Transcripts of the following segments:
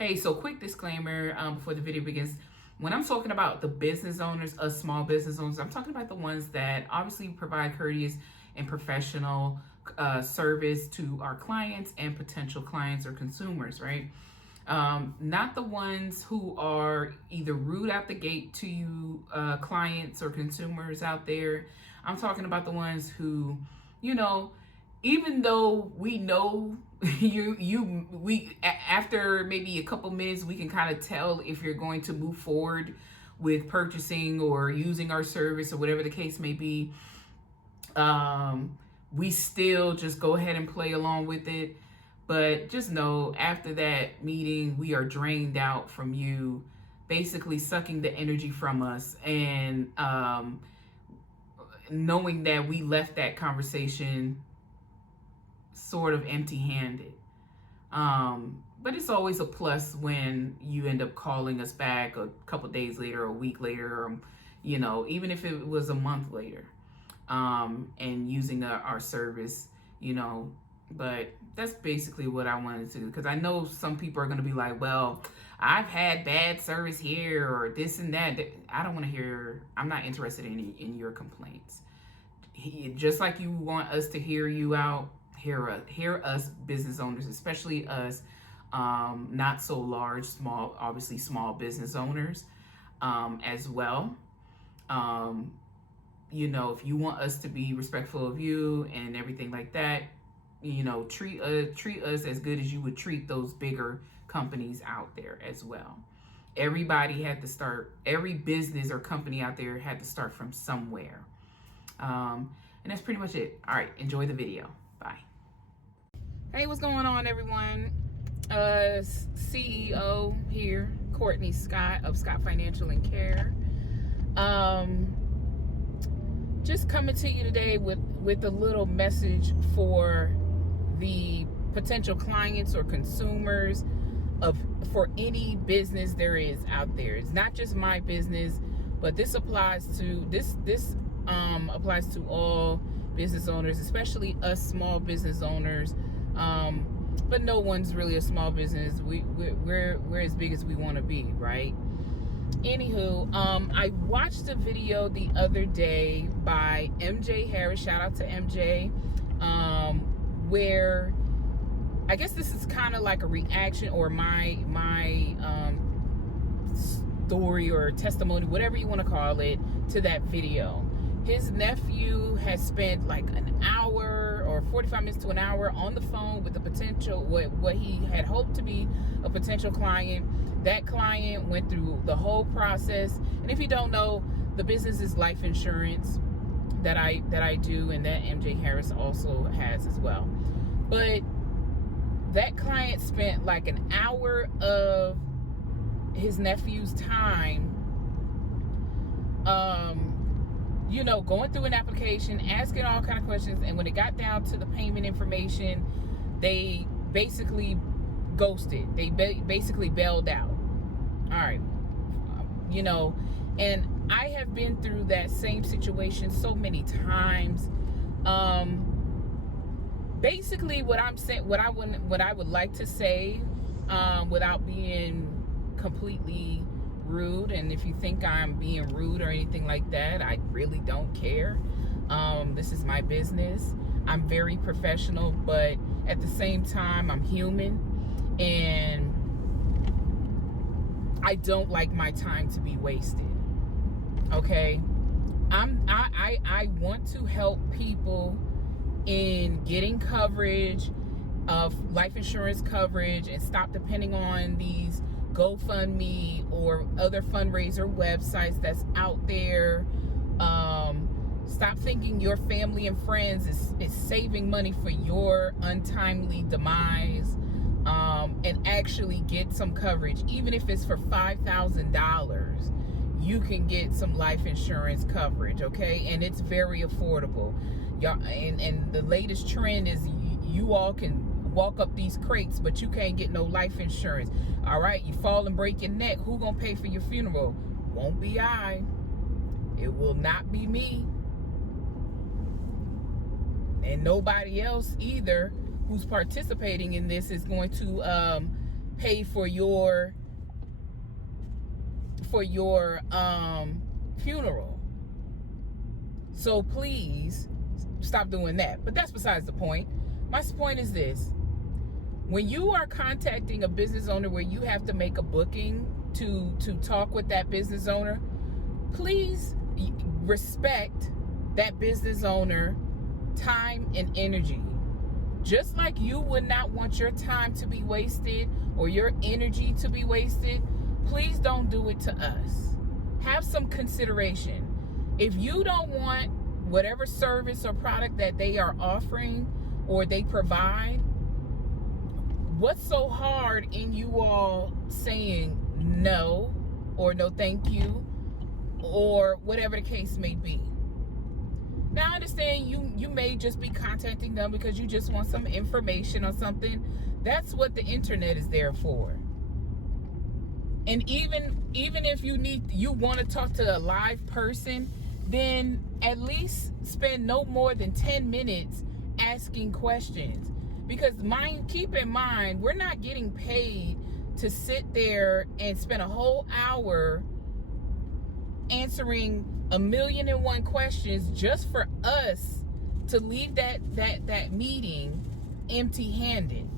Hey, so quick disclaimer before the video begins. When I'm talking about the business owners, us small business owners, I'm talking about the ones that obviously provide courteous and professional service to our clients and potential clients or consumers, right? Not the ones who are either rude out the gate to you, clients or consumers out there. I'm talking about the ones who, even though we know after maybe a couple minutes, we can kind of tell if you're going to move forward with purchasing or using our service or whatever the case may be. We still just go ahead and play along with it. But just know after that meeting, we are drained out from you, basically sucking the energy from us, and knowing that we left that conversation sort of empty-handed. But it's always a plus when you end up calling us back a couple days later, a week later, or, even if it was a month later, and using our service, but that's basically what I wanted to do, because I know some people are going to be like, well, I've had bad service here or this and that. I don't want to hear, I'm not interested in your complaints. Just like you want us to hear you out, hear us business owners, especially us not so large, obviously small business owners as well. If you want us to be respectful of you and everything like that, treat us as good as you would treat those bigger companies out there as well. Everybody had to start, every business or company out there had to start from somewhere. And that's pretty much it. All right, enjoy the video. Bye. Hey, what's going on, everyone? CEO here, Courtney Scott of Scott Financial and Care. Just coming to you today with a little message for the potential clients or consumers for any business there is out there. It's not just my business, but this applies to applies to all business owners, especially us small business owners. But no one's really a small business. We're as big as we want to be, right? Anywho, I watched a video the other day by MJ Harris. Shout out to MJ. Where I guess this is kind of like a reaction or my story or testimony, whatever you want to call it, to that video. His nephew has spent like an hour or 45 minutes to an hour on the phone with the potential, what he had hoped to be a potential client. That client went through the whole process. And if you don't know, the business is life insurance that I do, and that MJ Harris also has as well. But that client spent like an hour of his nephew's time going through an application, asking all kind of questions, and when it got down to the payment information, they basically ghosted. They basically bailed out. All right. And I have been through that same situation so many times. Basically what I'm saying, what I would like to say, without being completely rude, and if you think I'm being rude or anything like that, I really don't care. This is my business. I'm very professional, but at the same time, I'm human, and I don't like my time to be wasted. Okay, I want to help people in getting coverage of life insurance coverage and stop depending on these GoFundMe or other fundraiser websites that's out there. Stop thinking your family and friends is saving money for your untimely demise, and actually get some coverage. Even if it's for $5,000, you can get some life insurance coverage, okay? And it's very affordable. Y'all, and the latest trend is you all can walk up these crates, but you can't get no life insurance. All right, you fall and break your neck, who gonna pay for your funeral? Won't be I. It will not be me, and nobody else either who's participating in this is going to pay for your funeral. So please stop doing that. But that's besides the point. My point is this: when you are contacting a business owner where you have to make a booking to talk with that business owner, please respect that business owner time and energy. Just like you would not want your time to be wasted or your energy to be wasted, please don't do it to us. Have some consideration. If you don't want whatever service or product that they are offering or they provide, what's so hard in you all saying no or no thank you or whatever the case may be? Now I understand you may just be contacting them because you just want some information on something. That's what the internet is there for. And even if you want to talk to a live person, then at least spend no more than 10 minutes asking questions. Because keep in mind, we're not getting paid to sit there and spend a whole hour answering 1,000,001 questions just for us to leave that meeting empty-handed.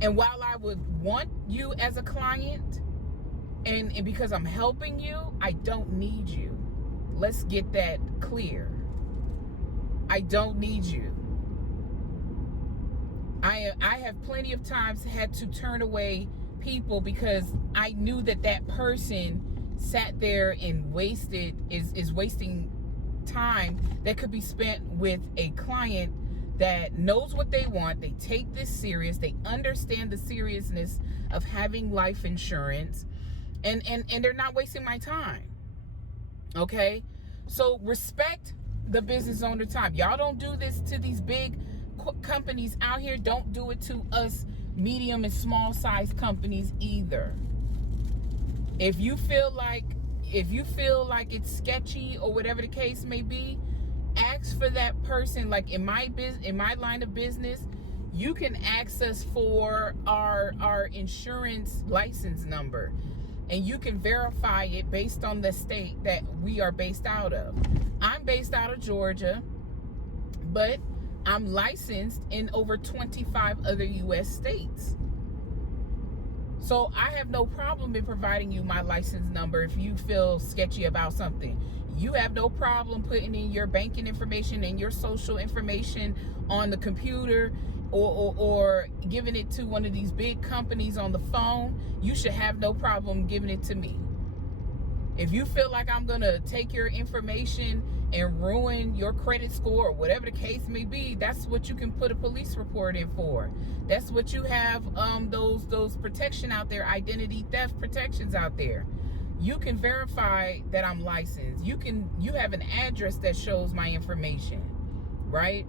And while I would want you as a client, and because I'm helping you, I don't need you. Let's get that clear. I don't need you. I have plenty of times had to turn away people because I knew that person sat there and is wasting time that could be spent with a client that knows what they want. They take this serious. They understand the seriousness of having life insurance, and they're not wasting my time. Okay? So respect the business owner time. Y'all don't do this to these big companies out here. Don't do it to us medium and small size companies either. If you feel like it's sketchy or whatever the case may be, ask for that person. Like in my line of business, you can ask us for our insurance license number, and you can verify it based on the state that we are based out of. I'm based out of Georgia, but I'm licensed in over 25 other U.S. states. So I have no problem in providing you my license number if you feel sketchy about something. You have no problem putting in your banking information and your social information on the computer or giving it to one of these big companies on the phone. You should have no problem giving it to me. If you feel like I'm going to take your information and ruin your credit score or whatever the case may be, that's what you can put a police report in for. That's what you have those protection out there, identity theft protections out there. You can verify that I'm licensed. You have an address that shows my information, right?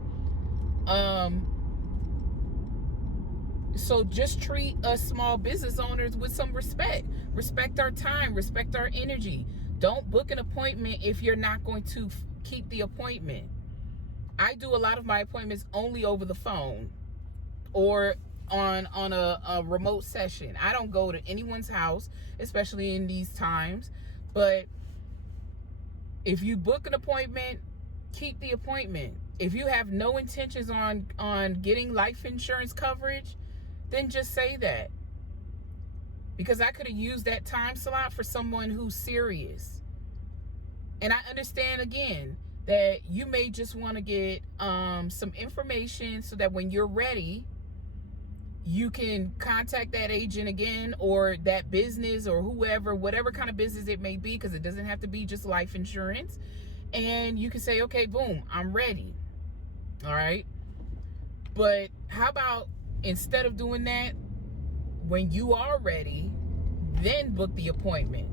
So just treat us small business owners with some respect. Respect our time, respect our energy. Don't book an appointment if you're not going to keep the appointment. I do a lot of my appointments only over the phone or on a remote session. I don't go to anyone's house, especially in these times. But if you book an appointment, keep the appointment. If you have no intentions on getting life insurance coverage, then just say that. Because I could have used that time slot for someone who's serious. And I understand, again, that you may just want to get some information so that when you're ready, you can contact that agent again or that business or whoever, whatever kind of business it may be, because it doesn't have to be just life insurance. And you can say, okay, boom, I'm ready. All right. But how about instead of doing that, when you are ready, then book the appointment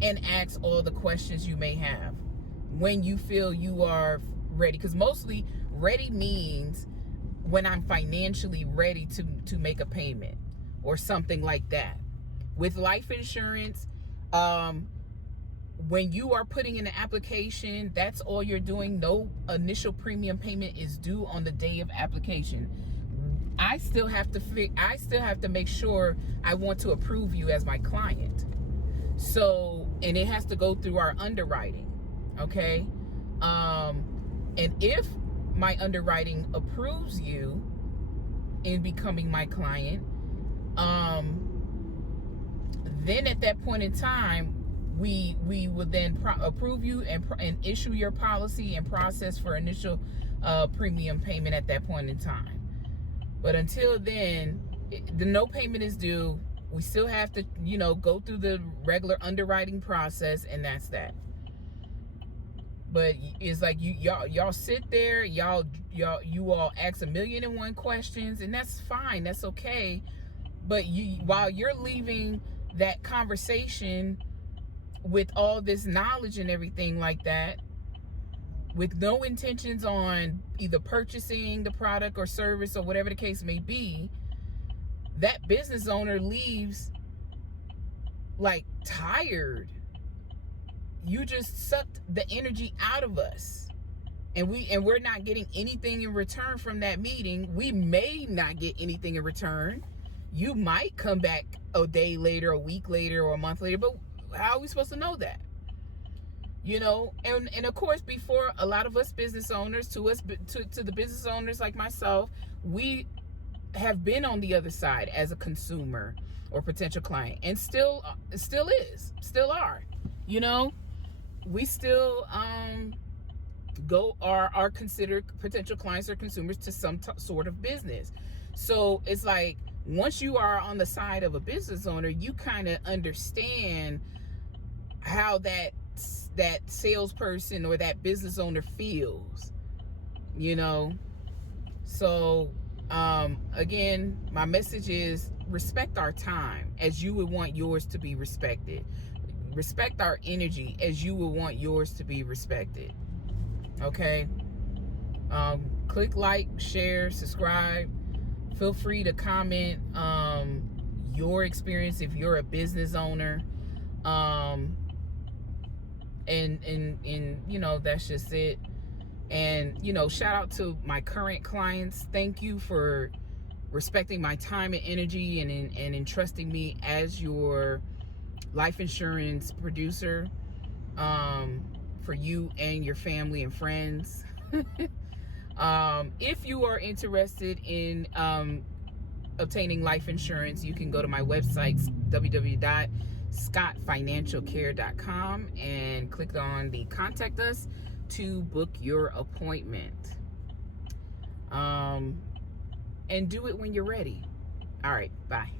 and ask all the questions you may have when you feel you are ready. Because mostly ready means when I'm financially ready to make a payment or something like that. With life insurance, when you are putting in an application, that's all you're doing. No initial premium payment is due on the day of application. I still have to make sure I want to approve you as my client. So, and it has to go through our underwriting. Okay. And if my underwriting approves you in becoming my client, then at that point in time, we would then approve you and issue your policy and process for initial premium payment at that point in time. But until then, the no payment is due. We still have to, go through the regular underwriting process, and that's that. But it's like y'all sit there, you all ask 1,000,001 questions, and that's fine, that's okay. But while you're leaving that conversation with all this knowledge and everything like that, with no intentions on either purchasing the product or service or whatever the case may be, that business owner leaves like tired. You just sucked the energy out of us, and we're not getting anything in return from that meeting. We may not get anything in return. You might come back a day later, a week later, or a month later, but how are we supposed to know that? And of course, before, a lot of us business owners, to the business owners like myself, we have been on the other side as a consumer or potential client, and still are. We still are considered potential clients or consumers to some sort of business. So it's like, once you are on the side of a business owner, you kind of understand how that salesperson or that business owner feels, So again, my message is, respect our time as you would want yours to be respected. Respect our energy as you would want yours to be respected. Okay? Click like, share, subscribe. Feel free to comment your experience if you're a business owner. And that's just it. And shout out to my current clients. Thank you for respecting my time and energy and entrusting me as your life insurance producer, for you and your family and friends. If you are interested in obtaining life insurance, you can go to my website, www.scottfinancialcare.com, and click on the contact us to book your appointment. And do it when you're ready. All right, bye.